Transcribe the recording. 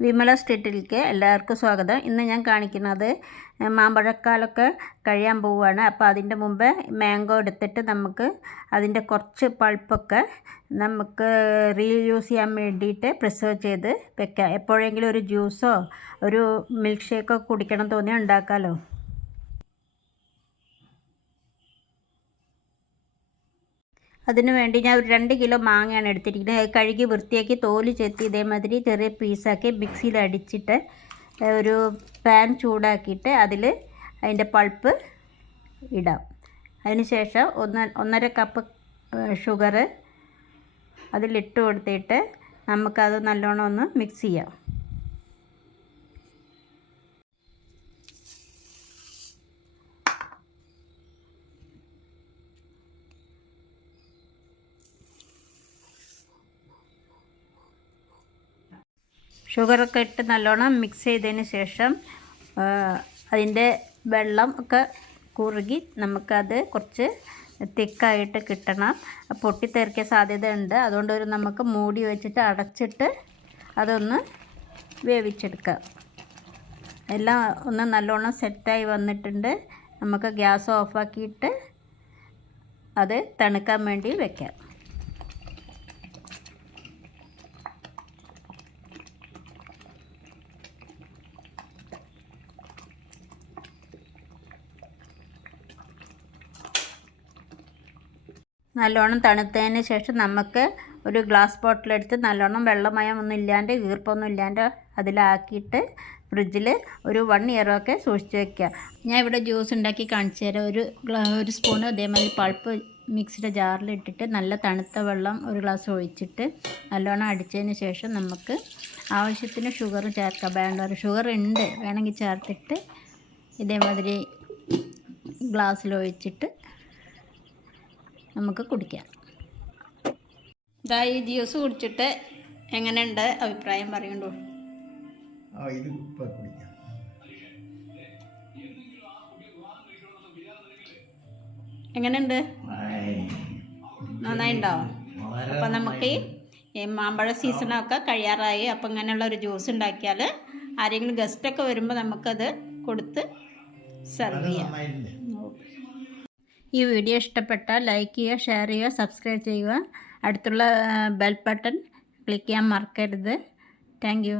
വിമല സ്ട്രീറ്റിലേക്ക് എല്ലാവർക്കും സ്വാഗതം. ഇന്ന് ഞാൻ കാണിക്കുന്നത് മാമ്പഴക്കാലമൊക്കെ കഴിയാൻ പോവുകയാണ്. അപ്പോൾ അതിൻ്റെ മുമ്പേ മാംഗോ എടുത്തിട്ട് നമുക്ക് അതിൻ്റെ കുറച്ച് പൾപ്പൊക്കെ നമുക്ക് റീയൂസ് ചെയ്യാൻ വേണ്ടിയിട്ട് പ്രിസർവ് ചെയ്ത് വെക്കാം. എപ്പോഴെങ്കിലും ഒരു ജ്യൂസോ ഒരു മിൽക്ക് ഷേക്കോ കുടിക്കണം തോന്നിയാൽ ഉണ്ടാക്കാമല്ലോ. അതിന് വേണ്ടി ഞാൻ ഒരു 2 കിലോ മാങ്ങയാണ് എടുത്തിരിക്കുന്നത്. അത് കഴുകി വൃത്തിയാക്കി തോല് ചെത്തി ഇതേമാതിരി ചെറിയ പീസാക്കി മിക്സിയിൽ അടിച്ചിട്ട് ഒരു പാൻ ചൂടാക്കിയിട്ട് അതിൽ അതിൻ്റെ പൾപ്പ് ഇടാം. അതിന് ശേഷം 1.5 കപ്പ് ഷുഗർ അതിലിട്ട് കൊടുത്തിട്ട് നമുക്കത് നല്ലോണം ഒന്ന് മിക്സ് ചെയ്യാം. ഷുഗറൊക്കെ ഇട്ട് നല്ലോണം മിക്സ് ചെയ്തതിന് ശേഷം അതിൻ്റെ വെള്ളം ഒക്കെ കുറുകി നമുക്കത് കുറച്ച് തിക്കായിട്ട് കിട്ടണം. പൊട്ടിത്തെറിക്കാൻ സാധ്യത ഉണ്ട്. അതുകൊണ്ട് നമുക്ക് മൂടി വെച്ചിട്ട് അടച്ചിട്ട് അതൊന്ന് വേവിച്ചെടുക്കാം. എല്ലാം ഒന്ന് നല്ലോണം സെറ്റായി വന്നിട്ടുണ്ട്. നമുക്ക് ഗ്യാസ് ഓഫാക്കിയിട്ട് അത് തണുക്കാൻ വേണ്ടി വെക്കാം. നല്ലോണം തണുത്തതിന് ശേഷം നമുക്ക് ഒരു ഗ്ലാസ് ബോട്ടിലെടുത്ത് നല്ലോണം വെള്ളമയം ഒന്നും ഇല്ലാണ്ട് ഈർപ്പൊന്നും ഇല്ലാണ്ട് അതിലാക്കിയിട്ട് ഫ്രിഡ്ജിൽ ഒരു 1 ഇയറൊക്കെ സൂക്ഷിച്ച് വയ്ക്കുക. ഞാൻ ഇവിടെ ജ്യൂസ് ഉണ്ടാക്കി കാണിച്ചു തരാം. ഒരു സ്പൂൺ അതേമാതിരി പൾപ്പ് മിക്സിയുടെ ജാറിലിട്ടിട്ട് നല്ല തണുത്ത വെള്ളം ഒരു ഗ്ലാസ് ഒഴിച്ചിട്ട് നല്ലോണം അടിച്ചതിന് ശേഷം നമുക്ക് ആവശ്യത്തിന് ഷുഗർ ചേർക്കാം. വേണ്ട ഷുഗർ ഉണ്ട് വേണമെങ്കിൽ ചേർത്തിട്ട് ഇതേമാതിരി ഗ്ലാസ്സിൽ ഒഴിച്ചിട്ട് നമുക്ക് കുടിക്കാം. ഈ ജ്യൂസ് കുടിച്ചിട്ട് എങ്ങനെയുണ്ട് അഭിപ്രായം പറയുണ്ടോ? എങ്ങനെയുണ്ട്? നന്നായിട്ടുണ്ടാവും. അപ്പം നമുക്ക് ഈ മാമ്പഴ സീസണൊക്കെ കഴിയാറായി. അപ്പം ഇങ്ങനെയുള്ള ഒരു ജ്യൂസ് ഉണ്ടാക്കിയാൽ ആരെങ്കിലും ഗസ്റ്റൊക്കെ വരുമ്പോൾ നമുക്കത് കൊടുത്ത് സെർവ് ചെയ്യാം. ഈ വീഡിയോ ഇഷ്ടപ്പെട്ടാൽ ലൈക്ക് ചെയ്യുക, ഷെയർ ചെയ്യുക, സബ്സ്ക്രൈബ് ചെയ്യുക. അടുത്തുള്ള ബെൽ ബട്ടൺ ക്ലിക്ക് ചെയ്യാൻ മറക്കരുത്. Thank you.